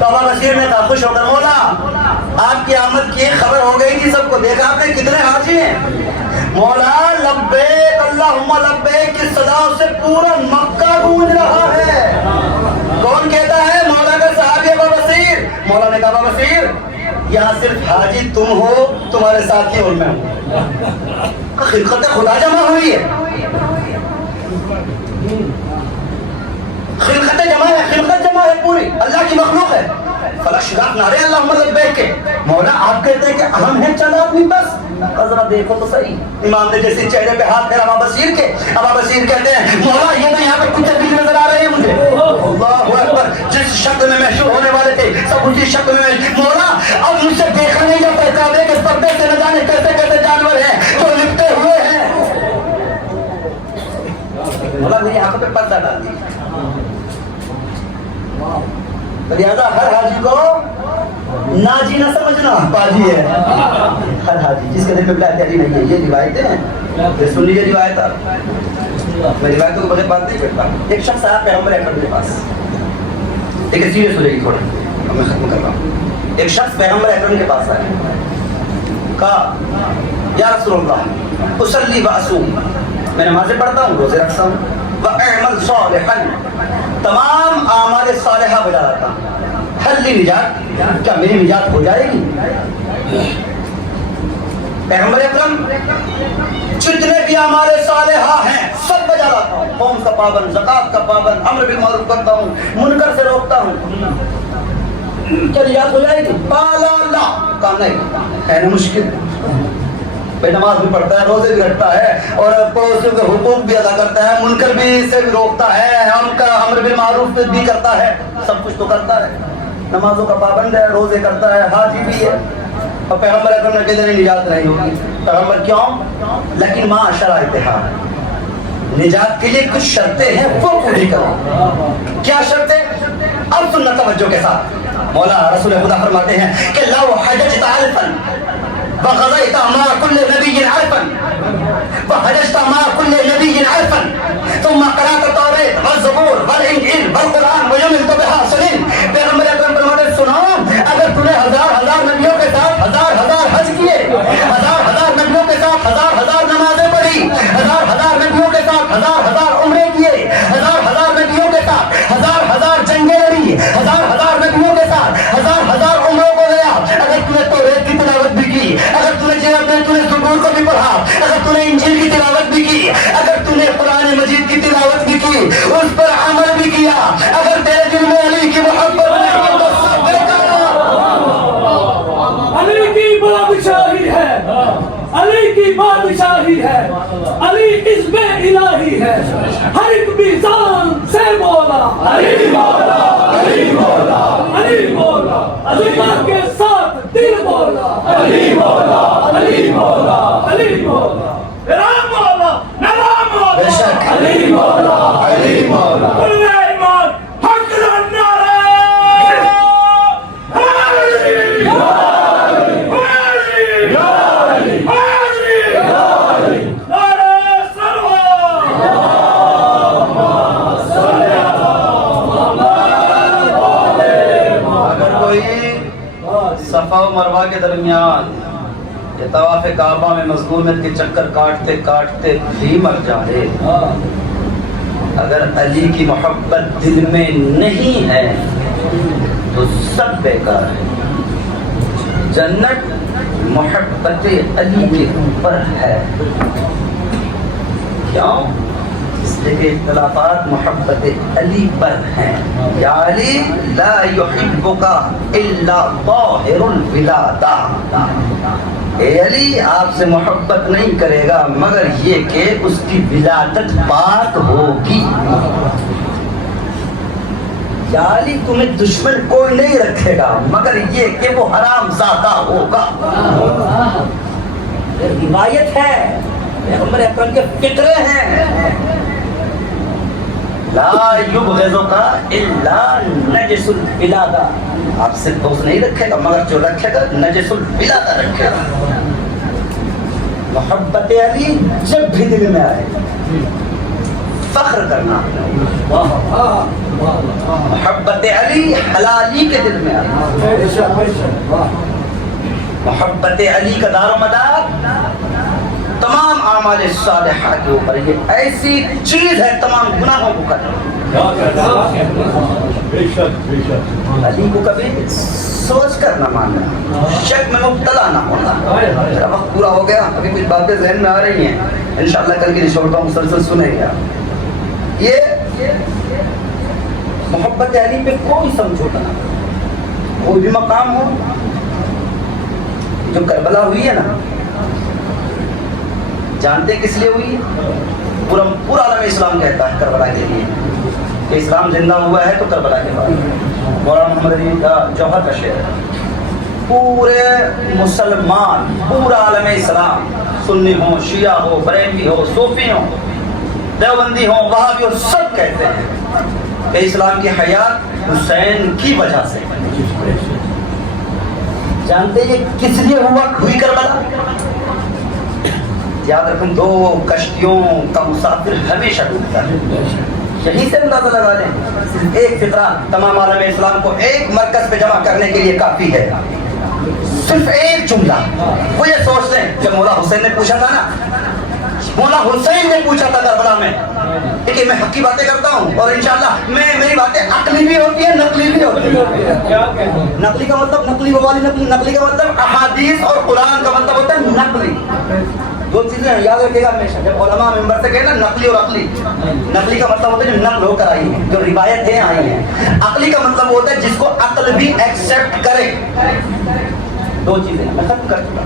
تو ابا بشیر نے کہا خوش ہو کر, مولا آپ کی آمد کی خبر ہو گئی تھی, سب کو دیکھا آپ نے, کتنے حاجی ہیں؟ مولا لبیک اللہم لبیک کی صدا سے پورا مکہ گونج رہا ہے. کون کہتا ہے؟ مولا کا صحابی ابا بشیر. مولا نے کہا ابا بشیر یہاں صرف حاجی تم ہو, تمہارے ساتھی اور میں ہوں. خلقت خدا جمع ہوئی ہے, خلقت جمع ہے, خلقت جمع ہے پوری, اللہ کی مخلوق ہے. فلش راک نعرے اللہم لبیک کے. مولا آپ کہتے ہیں کہ اہم ہے چند آدمی بس, ذرا دیکھو تو صحیح. امام نے جیسے چہرے پہ ہاتھ پھیرا ابا بشیر کے, ابا بشیر کہتے ہیں مولا یہ تو یہاں پہ کچھ چیز نظر آ رہے ہیں مجھے. اللہ اکبر, جس شکل میں محشور ہونے والے تھے سب اسی شکل میں. مولا اب مجھ سے دیکھا نہیں جاتا, کعبے کے پردے سے نہ جانے کیسے کیسے جانور ہیں جو لپٹے ہوئے ہیں. مولا میری آنکھوں پہ پردہ ڈال دی. لہذا ہر حاجی کو ناجی نہ سمجھنا, باجی ہے ہر حاجی. جس کے دل میں ولایت علی نہیں ہے, یہ روایتیں ہیں, یہ سن لیجیے روایت. میں روایتوں کو بغیر بات نہیں کرتا. ایک شخص آیا پیغمبر اکرم کے پاس, ایک سیریس ہو جائے گی تھوڑا, میں ختم کر رہا ہوں. ایک شخص پیغمبر اکرم کے پاس آیا, کہا یا رسول اللہ اصلی واصوم, میں نمازیں پڑھتا ہوں, روزے رکھتا ہوں, واعمل صالحا, تمام اعمال صالحہ بجا لاتا ہوں, حل لی نجات, کیا میری نجات ہو جائے گی؟ پیغمبر اکرم جتنے بھی اعمال صالحہ ہیں سب بجا لاتا ہوں, قوم کا پابند, زکات کا پابند, امر بالمعروف کرتا ہوں, منکر سے روکتا ہوں, کیا نجات ہو جائے گی؟ قالا لا, کہا نہیں, ہے نا مشکل. بھائی نماز بھی پڑھتا ہے, روزے بھی رکھتا ہے, اور پڑوسیوں کے حقوق بھی ادا کرتا ہے, منکر بھی سے بھی روکتا ہے, امر بالمعروف بھی کرتا ہے, سب کچھ تو کرتا ہے, نمازوں کا پابند ہے, روزے کرتا ہے, حاجی بھی ہے. اور پیغمبر اکرم نے کہتے ہیں نجات نہیں ہوگی. پیغمبر کیوں؟ لیکن ماں شرائطہا, نجات کے لیے کچھ شرطیں ہیں وہ پوری کرو. کیا شرطیں؟ اب سننا توجہ کے ساتھ. مولا رسول خدا فرماتے ہیں کہ لو حججت الفا وقضيت مع كل نبي عرفا وحججت مع كل نبي عرفا ثم قرأت التوراة والزبور والانجيل والقرآن ويمنت بها سنين. پیغمبر اکرم فرماتے ہیں سنو اگر تم نے ہزار نبیوں کے ساتھ ہزار حج کیے, ہزار نبیوں کے ساتھ ہزار نمازیں پڑھی, ہزار نبیوں کے ساتھ ہزار عمرے کیے, ہزار نبیوں کے ساتھ ہزار جنگیں لڑی, ہزار نبیوں کے ساتھ ہزار عمروں کو لیا, اگر تم نے توریت کی تلاوت بھی کی, اگر تم نے زبور کو بھی پڑھا, اگر تم نے انجیل کی تلاوت بھی کی, اگر تم نے قرآن مجید کی تلاوت بھی کی, اس پر عمل بھی کیا, اگر تیرے دل میں علی کی محبت نہیں ہے تو سب بیکار. علی کی بادشاہی ہے, علی کی بادشاہی ہے, علی عزم الہی ہے, ہر ایک میزان سے مولا علی مولا, علی مولا, علی مولا, عظمت کے ساتھ دل مولا علی مولا, علی مولا, علی مولا, رام مولا, نرام مولا, بے شک علی مولا, علی مولا, کل ایمان حق نعرہ صفا و مروہ کے درمیان یہ طواف کعبہ میں مظلومیت کے چکر کاٹتے کاٹتے بھی مر جائے, اگر علی کی محبت دل میں نہیں ہے تو سب بیکار ہے. جنت محبت علی کے اوپر ہے. کیوں؟ اس لیے کہ اختلافات محبت علی پر ہیں. یا علی لا یحبک الا طاہر الولادہ, اے علی آپ سے محبت نہیں کرے گا مگر یہ کہ اس کی ولادت پاک ہوگی. یا علی تمہیں دشمن کوئی نہیں رکھے گا مگر یہ کہ وہ حرام زادہ ہوگا. روایت ہے, پیغمبر اکرم کے فطرے ہیں, لا یبغضک الا نجس الولادہ, آپ سے دوست نہیں رکھے گا مگر جو رکھے گا نجس الولادہ رکھے گا. محبت علی جب بھی دل میں آئے فخر کرنا, محبت علی حلالی کے دل میں آئے, محبت علی کا دار و مدار تمام اعمال صالحہ کے اوپر. یہ ایسی چیز ہے تمام گناہوں کو کرنا. علی کو کبھی سوچ کر نہ ماننا, شک میں مبتلا نہ ہونا. میرا وقت پورا ہو گیا, ابھی کچھ باتیں ذہن میں آ رہی ہیں, انشاءاللہ کل کے لیے چھوڑتا ہوں, مسلسل سنیں گے. یہ محبت علی پہ کوئی سمجھوتا نہ, کوئی بھی مقام ہو. جو کربلا ہوئی ہے نا, جانتے کس لیے ہوئی؟ پورا عالم اسلام کہتا ہے کربلا کے لیے کہ اسلام زندہ ہوا ہے تو کربلا کے بعد. مولانا محمد علی کا جوہر کا شعر ہے, پورے مسلمان, پورا عالم اسلام, سنی ہو, شیعہ ہو, بریلوی ہو, صوفی ہو, دیوبندی ہو, وہابی ہو, سب کہتے ہیں کہ اسلام کی حیات حسین کی وجہ سے. جانتے ہیں کس لیے ہوئی کربلا؟ یاد رکھیں, دو کشتیوں کا مسافر ہمیشہ ڈوبتا ہے. یہیں سے اندازہ لگا لیں, ایک فطرہ تمام عالم اسلام کو ایک مرکز پہ جمع کرنے کے لیے کافی ہے. صرف ایک جملہ, وہ یہ سوچ لیں کہ مولا حسین نے پوچھا تھا نا, مولا حسین نے پوچھا تھا کربلا میں کہ میں حق کی باتیں کرتا ہوں اور انشاءاللہ میری باتیں عقلی بھی ہوتی ہیں نقلی بھی ہوتی ہیں. نقلی کا مطلب نقلی والی نقلی کا مطلب احادیث, اور قرآن کا مطلب ہوتا ہے نقلی. دو چیزیں یاد رکھے گا ہمیشہ جب علماء ممبر سے کہنا نقلی اور عقلی. نقلی کا مطلب ہوتا ہے جو نقل ہو کر آئی ہے, جو روایتیں آئی ہیں. عقلی کا مطلب ہوتا ہے جس کو عقل بھی ایکسپٹ کرے. دو چیزیں میں ختم کر چکا.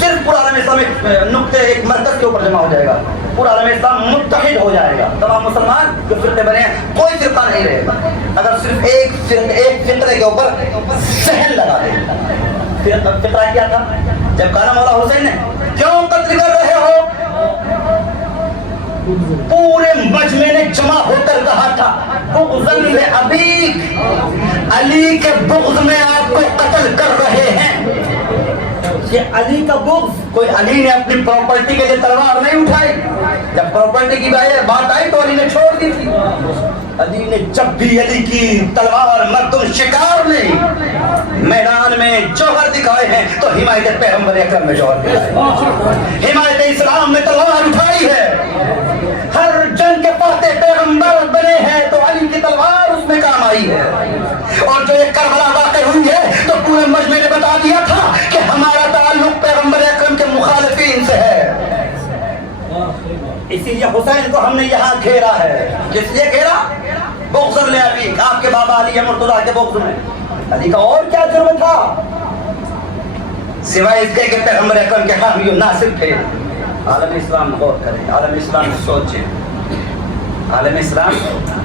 صرف پورا عالم اسلام ایک نقطے, ایک مرکز کے اوپر جمع ہو جائے گا, پورا عالم اسلام متحد ہو جائے گا. تمام مسلمان جو فرقے بنے ہیں کوئی فرقہ نہیں رہے گا اگر صرف ایک فطرے کے اوپر ذہن لگا دے. فطرہ کیا تھا؟ جب کہا مولا حسین نے کیوں قتل کر رہے ہو, پورے مجمع نے جمع ہو کر کہا تھا بغضاً لأبیک، علی کے بغض میں آپ کو قتل کر رہے ہیں۔ یہ علی کا بغض، کوئی علی نے اپنی پراپرٹی کے لیے تلوار نہیں اٹھائی، جب پراپرٹی کی بات آئی تو علی نے چھوڑ دی تھی۔ علی نے جب بھی علی کی تلوار مردم شکار نہیں میدان میں جوہر دکھائے ہیں تو حمایت پیغمبر اکرم میں جوہر دکھائے، حمایت اسلام میں تلوار اٹھائی ہے۔ ہر جنگ کے فاتح پیغمبر بنے ہیں تو علی کی تلوار اس میں کام آئی ہے۔ اور جو یہ کربلا واقع ہوئی ہے تو پورے مجمع نے بتا دیا تھا کہ ہمارا تعلق پیغمبر اکرم کے مخالفین سے ہے، اسی لیے حسین کو ہم نے یہاں گھیرا ہے۔ کس لیے گھیرا؟ بغضاً لأبیک، آپ کے بابا علی مرتضیٰ کے بغض میں۔ علی کا اور کیا جرم تھا سوائے اس کے کہ پیغمبر اکرم کے حامی و ناصر تھے؟ عالم اسلام غور کریں، عالم اسلام سوچیں، عالم اسلام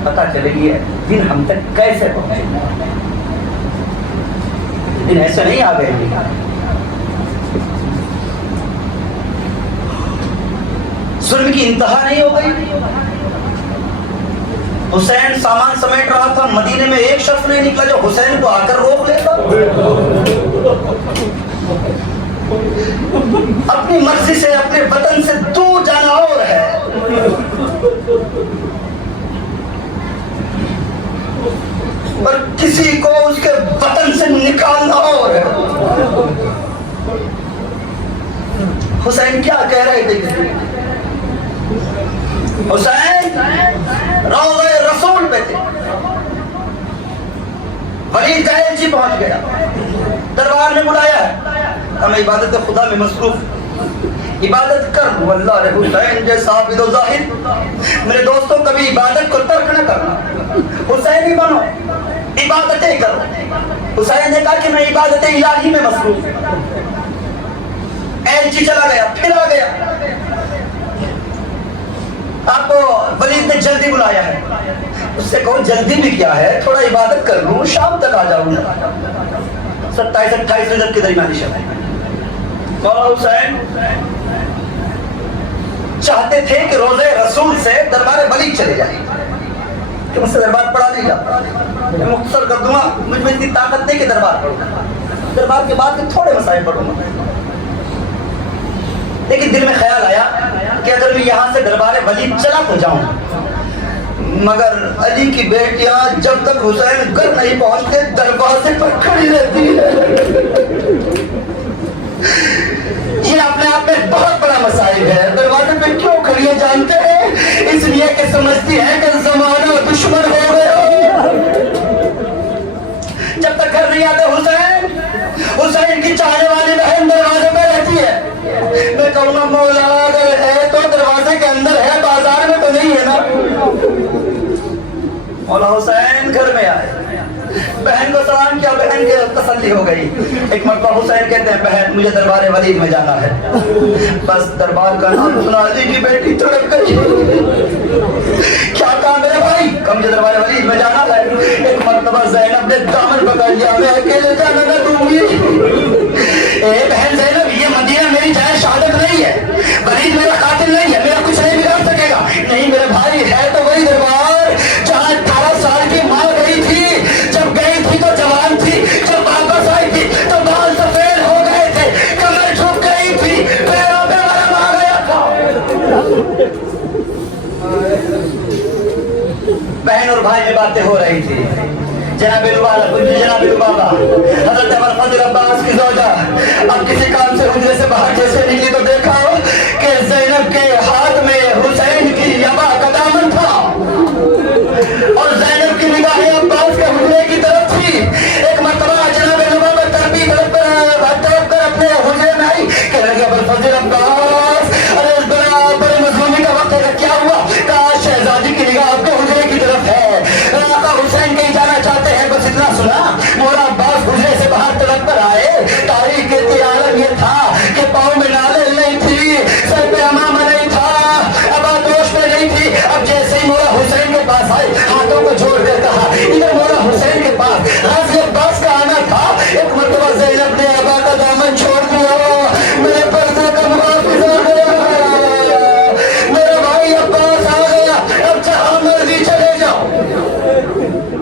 پتہ چلے گی دن ہم تک کیسے پہنچے۔ دن ایسے نہیں آ گئے، ظلم کی انتہا نہیں ہو گئی۔ حسین سامان سمیٹ رہا تھا، مدینے میں ایک شخص نہیں نکلا جو حسین کو آ کر روک لیتا۔ اپنی مرضی سے اپنے وطن سے دور جانا اور ہے، اور کسی کو اس کے وطن سے نکالنا اور ہے۔ حسین کیا کہہ رہے تھے؟ حسین روضہ رسول پہ تھے، ولید کا ایلچی پہنچ گیا، دربار میں بلایا ہے، ہم عبادت خدا میں مصروف، عبادت کر واللہ رہ حسین جیسا عابد و زاہد۔ میرے دوستوں کبھی عبادت کو ترک نہ کرنا، حسین ہی بنو، عبادتیں کرو۔ حسین نے کہا کہ میں عبادت الہی میں مصروف ہوں۔ ایلچی چلا گیا، پھر آ گیا، آپ کو ولید نے جلدی بلایا ہے، اس سے کہو جلدی بھی کیا ہے، تھوڑا عبادت کر لوں، شام تک آ جاؤں گا۔ 27-28 رجب کے درمیانی شب مولا حسین چاہتے تھے کہ روزے رسول سے دربار ولید چلے جائیں کہ مجھ سے دربار پڑھا نہیں جاتا، میں مختصر کر دوں گا، مجھ میں اتنی طاقت نہیں کہ دربار پڑھوں، دربار کے بعد میں تھوڑے مسائل پڑھوں گا۔ لیکن دل میں خیال آیا کہ اگر میں یہاں سے دربار ولید چلا تو جاؤں، مگر علی کی بیٹیاں جب تک حسین گھر نہیں پہنچتے دروازے پر کھڑی رہتی ہے۔ یہ اپنے آپ میں بہت بڑا مسائل ہے۔ دروازے پہ کیوں کھڑی ہے جانتے ہیں؟ اس لیے کہ سمجھتی ہے کہ زمانہ دشمن ہو گیا۔ جب تک گھر نہیں آتے حسین کی چاہنے والی بہن دروازے پہ رہتی ہے۔ میں کہوں گا مولا اگر ہے تو دروازے کے اندر ہے، بازار میں تو نہیں ہے نا۔ مولا حسین گھر میں آئے، بہن کو سلام کیا، بہن کی تسلی ہو گئی۔ ایک مرتبہ حسین کہتے ہیں بہن مجھے دربار ولید میں جانا ہے، بس دربار کا نام سنا علی کی بیٹی تڑپ گئی۔ کیا کہا میرے بھائی؟ کہ مجھے دربار ولید میں جانا ہے۔ ایک مرتبہ زینب نے دامن پکڑ لیا، میں اکیلے جانا نہ دوں گی۔ اے بہن زینب، یہ مدینہ میری جائے شہادت نہیں ہے، ولید میرا قاتل نہیں ہے، میرا کچھ نہیں بگاڑ سکے گا۔ نہیں میرے بھائی، ہے تو وہی دربار جہاں 18 سال کی ماں گئی تھی، جب گئی تھی تو جوان تھی، جب واپس آئی تھی تو بال سفید ہو گئے تھے، کمر جھک گئی تھی، پیروں پہ ورم آ گیا تھا۔ بہن اور بھائی میں باتیں ہو رہی تھی۔ جناب لبابہ حضرت عمر فضل عباس کی زوجہ اب کسی کام سے حجرے سے باہر جیسے نکلی تو دیکھا کہ زینب کے ہاتھ میں حسین کی یبا کا دامن تھا اور زینب کی نگاہیں عباس کے حجرے کی طرف تھی۔ ایک مرتبہ جناب لبابہ تربی طرف کر اپنے حجرے میں آئی کہ لگے عمر فضل عباس، ارے بڑے مظلومی کا وقت ہے، کیا ہوا؟ کہا شہزادی کی نگاہ آپ کے حجرے کی طرف ہے، آقا حسین کہیں جانا چاہتے ہیں۔ بس اتنا سنا، مولا عباس حجرے سے باہر تڑپ کر آئے۔ تاریخ کے عالم یہ تھا کہ پاؤں میں نالے نہیں تھی، سر پہ امامہ نہیں تھا، ابا تو